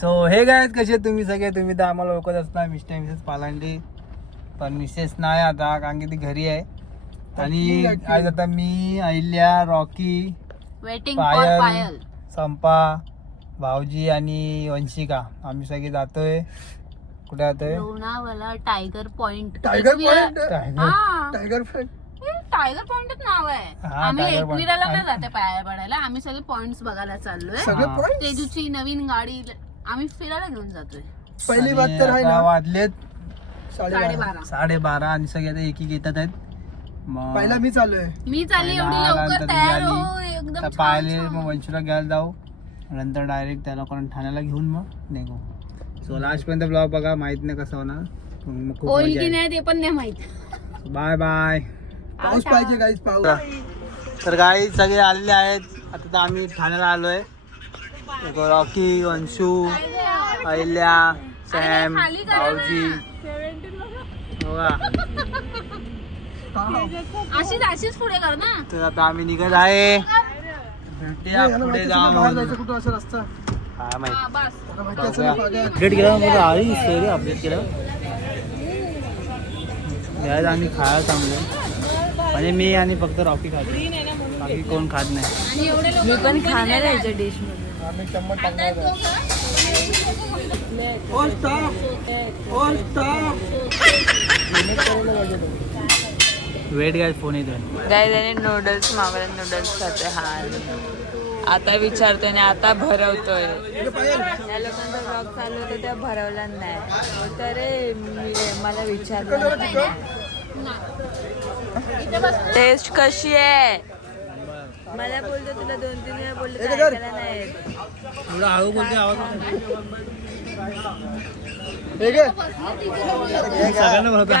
So हे guys कसे तुम्ही सगळे, तुम्ही तर आम्हाला ओळखत असता मिस्टर मिसेस पालांडे, पण मिसेस नाही आता कारण की ती घरी आहे. आणि आज आता मी, Ahilya, Rocky, waiting for Payal, Sampa, भाऊजी आणि वंशिका आम्ही सगळे जातोय. कुठे जातोय? Lonavala tiger point. Tiger point tiger पॉइंटच नाव आहे. आम्ही एकविराला नाही जाते पाया पडायला, आम्ही सगळे पॉइंट्स बघायला चाललोय. तेजूची नवीन गाडी आम्ही फिरायला घेऊन जातोय. पहिली बात तर आहे ना, वाजलेत 12:30 आणि सगळे आता एक येतात आहेत. मग पहिला मी चाललोय. मी चालली एवढी लवकर तयार हो एकदम पाहिले. मग वंशूला घ्यायला जाऊ, नंतर डायरेक्ट त्याला कोण ठाण्याला घेऊन मग निघू. सो लास्ट पर्यंत ब्लॉग बघा, माहित नाही कसं होणार, मग खूप होईल की नाही ते पण नाही माहित. Bye bye. पाऊस पाहिजे गाईज, पाऊस. तर गाई सगळे आलेले आहेत. आता तर आम्ही ठाण्याला आलोय. रॉकी, वंशू, अहिल्या, सॅम, भाऊजी. अशीच पुढे कर ना. तर आता आम्ही निघत आहे. भेटूया पुढे जाऊन. कुठं असं रस्ता काय माहिती. माहिती असेल ना, पागा. अपडेट केला अपडेट केलं घ्यायला आणि खायला चांगलं. म्हणजे मी आणि फक्त रॉकी खातो, बाकी कोण खात नाही. मी पण खाणार आहे डिश मध्ये. आम्ही चम्मच टाकणार आहे. All stop. All stop. Wait guy phone येतोय. त्याने नूडल्स मागवले, नूडल्स खाते. हा आता विचारतोय आणि आता भरवतोय. या लोकांचा ब्लॉग चालू होता तेव्हा भरवला नाही. तर मला विचारलं टेस्ट कशी आहे. मला बोलतो, तुला 2-3 वेळा बोलतो, ऐकायला नाही येत. थोडं हळू बोलते, आवाज हे घे. सगळ्यांना भरतो.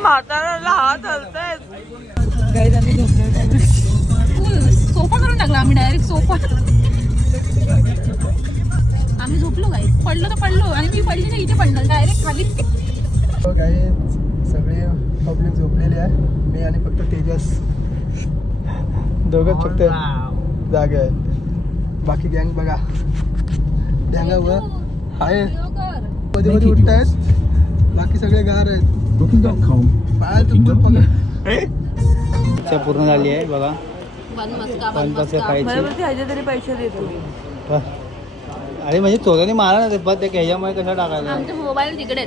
म्हाताऱ्याला हात हलताय. सोफा करून टाकला आम्ही, डायरेक्ट सोफा. आम्ही झोपलो गाईस. पडलो तर पडलो, आणि मी पडली नाही, इथे पडणार डायरेक्ट खाली. गाईज सगळे पब्लिक झोपलेले आहे. मी आणि फक्त तेजस दोघंच फक्त जागे आहेत. बाकी गँग बघा, गँगावर आहे मध्ये मध्ये उठत आहेत. बाकी सगळे गार आहेत. पायाला तर खूप पकड. पूर्ण झाली आहे बघा. बन मस्का खायची. ह्याचे तरी पैसे देतो. अरे म्हणजे चोराने मारा ना ते, पण ते ह्याच्यामुळे कसं टाकायला. आमचे मोबाईल तिकडे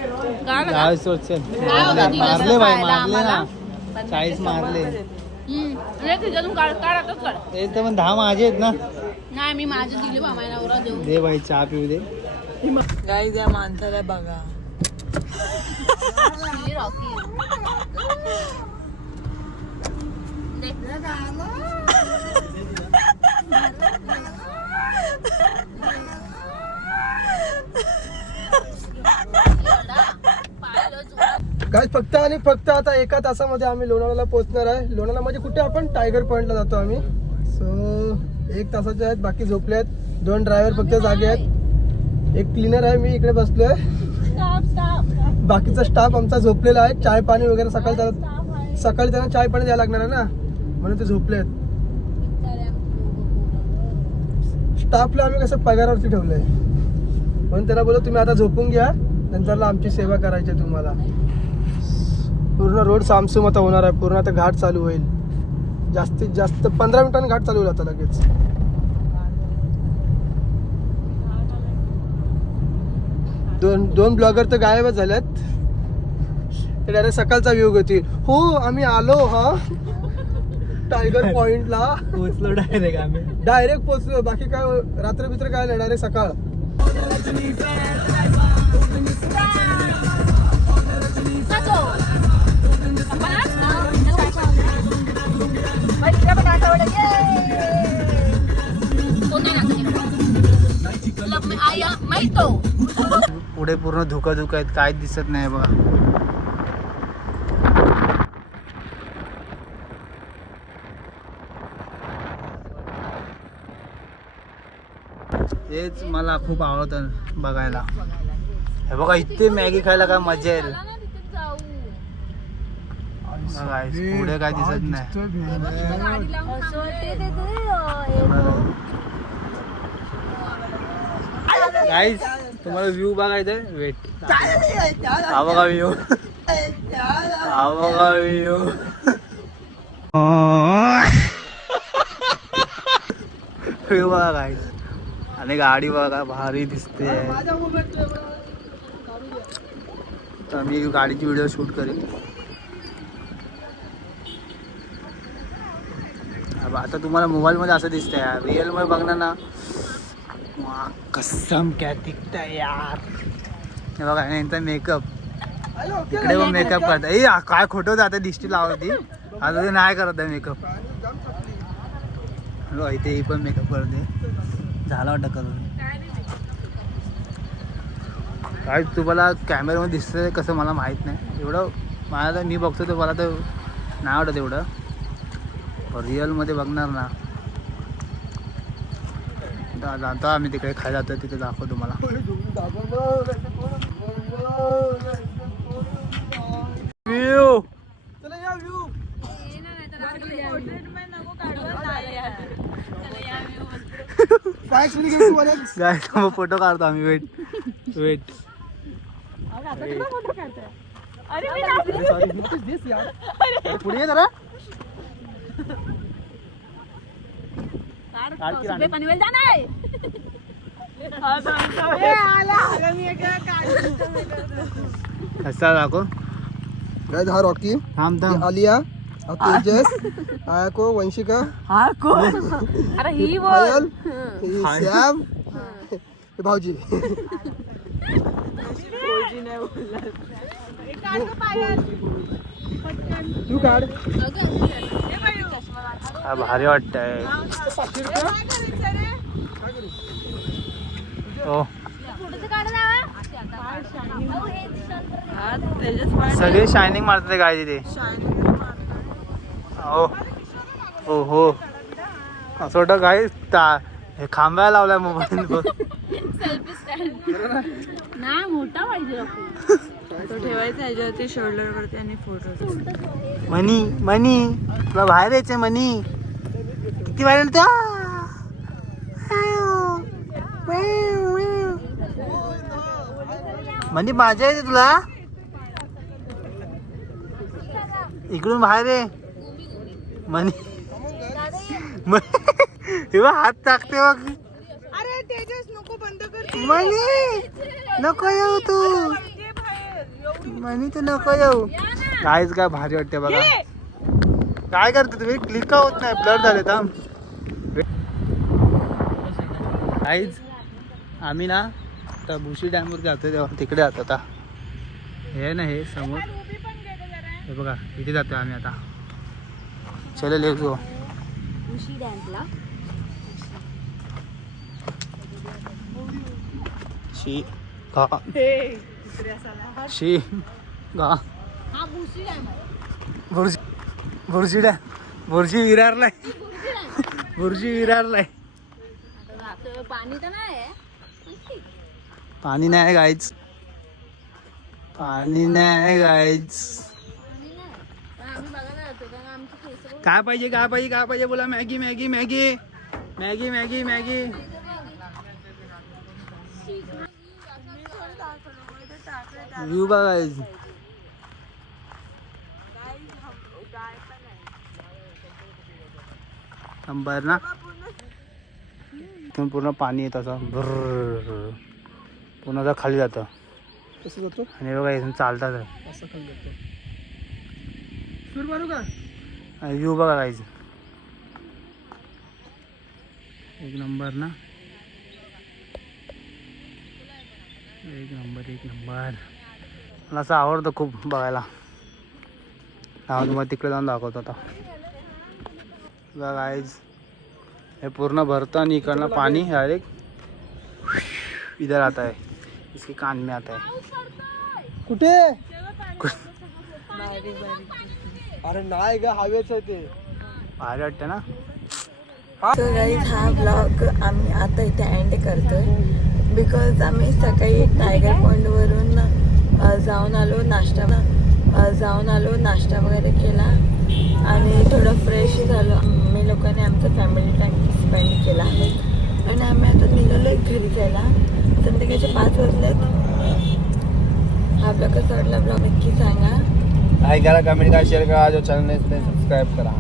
मारले बाई, मारले ना 40 मारले. तिच्यातून काढ ते तर पण 10 माझे आहेत ना. नाही, मी माझे दिले मामाला नवरा देऊ दे बाई, चहा पिऊ दे. गाईज या माणसाला बघा. रॉकी काय फक्त आणि फक्त आता 1 तासामध्ये आम्ही लोणावळ्याला पोहोचणार आहे. लोणावळा म्हणजे कुठे, आपण टायगर पॉइंटला जातो आम्ही. सो 1 तासाचे आहेत, बाकी झोपले आहेत. 2 ड्रायव्हर फक्त जागे आहेत. एक क्लीनर आहे, मी इकडे बसलोय. बाकीचा स्टाफ आमचा झोपलेला आहे. चाय पाणी वगैरे सकाळी त्यांना चाय पाणी द्यायला लागणार आहे ना, म्हणून ते झोपले आहेत. स्टाफला आम्ही कसं पगारावरती ठेवलंय, म्हणून त्याला बोललो तुम्ही आता झोपून घ्या, नंतरला आमची सेवा करायची आहे तुम्हाला. पूर्ण रोड सामसूम आता होणार आहे. पूर्ण आता घाट चालू होईल. जास्तीत जास्त 15 मिनिटांनी घाट चालू होईल आता लगेच. दोन ब्लॉगर तर गायबच झाल्यात. ते डायरेक्ट सकाळचा व्ह्यू घेतील. हो आम्ही आलो हा टायगर पॉइंटला पोहोचलो डायरेक्ट आम्ही. डायरेक्ट पोहोचलो. बाकी काय रात्र बित्र काय नाही, डायरेक्ट सकाळ. पुढे पूर्ण धुका धुका आहेत, काहीच दिसत नाही बघा. हेच मला खूप आवडतं बघायला. हे बघा इथे मॅगी खायला काय मजा येईल. चला ना तिथे जाऊ. बघा, पुढे काय दिसत नाही. गाडी लावून गाईज तुम्हाला व्ह्यू बघायचा वेट. हा बघा व्ह्यू, हा बघा व्ह्यू. व्ह्यू बघा गाईज. आणि गाडी बघा भारी दिसते. तर मी गाडीची व्हिडिओ शूट करेन. आता तुम्हाला मोबाईल मध्ये असं दिसतंय यार, रिअल मध्ये बघणार ना कसम क्या दिखतंय यार. हे बघा यांचा मेकअप इकडे पण मेकअप करता. ए काय खोटं आता दिष्टी लावती. आता ते नाही करत आहे मेकअप. इथे पण मेकअप करते. झाला वाटतं करून. काय तुम्हाला कॅमेरामध्ये दिसतंय कसं मला माहित नाही एवढं. मला तर मी बघतो तर मला तर नाही आवडत एवढं. रिअल मध्ये बघणार ना जातो आम्ही तिकडे खायला जातो. तिथे दाखव तुम्हाला. व्ह्यू काय फोटो काढतो आम्ही. Wait wait. पुढे ये जरा. पनवेल जाणार आहे. कसा दाखव. हा रॉकी, थांब थांब. आलिया, तेजस, आयको, वंशिका, अरे ही पायल, श्याम, भाऊजी. तू काढ. हा भारी वाटतंय. हो सगळे शायनिंग मारते काय तिथे. हो हो हो असं वाटतं काय खांब्याला लावलाय मोबाईल. नाही मोठा पाहिजे तो ठेवायचा ह्याच्यावरती शोल्डर वरती आणि फोटो. मनी मनी तुला बाहेर यायचंय मनी. किती बाहेर येतो. मनी माझ्या येते तुला. इकडून बाहेर आहे मनी. तेव्हा हात टाकते बघ. अरे तेजस नको बंद कर. मनी नको येऊ तू. मनी तू नको येऊ. काहीच काय भारी वाटते बघा. काय करते तुम्ही. क्लिक का होत नाही. ब्लर झाले थांब. काहीच आम्ही ना आता भुशी डॅमवर जातोय तेव्हा तिकडे जातो. आता हे ना हे समोर हे बघा इथे जातोय आम्ही आता. चलो लेट्स गो. भुशी डॅमला शी गा शी गा. हा भुशी डॅम बुर्जी बुर्जी डॅम. बुर्जी विरारलाय. बुर्जी विरारलाय. पाणी तर नाही. पाणी नाही गाईच. पाणी नाही गाईच. काय पाहिजे काय पाहिजे काय पाहिजे बोला. Maggi Maggi Maggi Maggi Maggi Maggi. View बघायच. नंबर ना पूर्ण पाणी येत असं भर. पूर्ण खाली जातं. कसं जातो आणि बघा इथून चालतात. असं खाली जातो. सूर मारू का. व्ह्यू बघा काहीच. एक नंबर ना. एक नंबर एक नंबर. मला असं आवडतं खूप बघायला. तुम्हाला तिकडे जाऊन दाखवतो आता. बघा काहीच हे पूर्ण भरतं आणि इकडनं पाणी डायरेक्ट इधर आता है. इसके कान में आता है. कुठे. अरे नाही ग हवेच आहे ते. भारी वाटतं ना. तो गाईज हा ब्लॉग आम्ही आता इथे एंड करतोय. बिकॉज आम्ही सकाळी टायगर पॉईंटवरून जाऊन आलो नाश्ता वगैरे केला आणि थोडं फ्रेश झालो. आम्ही लोकांनी आमचा फॅमिली टाईम स्पेंड केला आणि आम्ही आता निघालो घरी जायला. संध्याकाळचे 5 वाजलेत. हा ब्लॉग कसा वाटला ब्लॉग नक्की सांगा. लाईक करा, कमेंट करा, शेअर करा. जो चॅनल नाही सबस्क्राईब करा.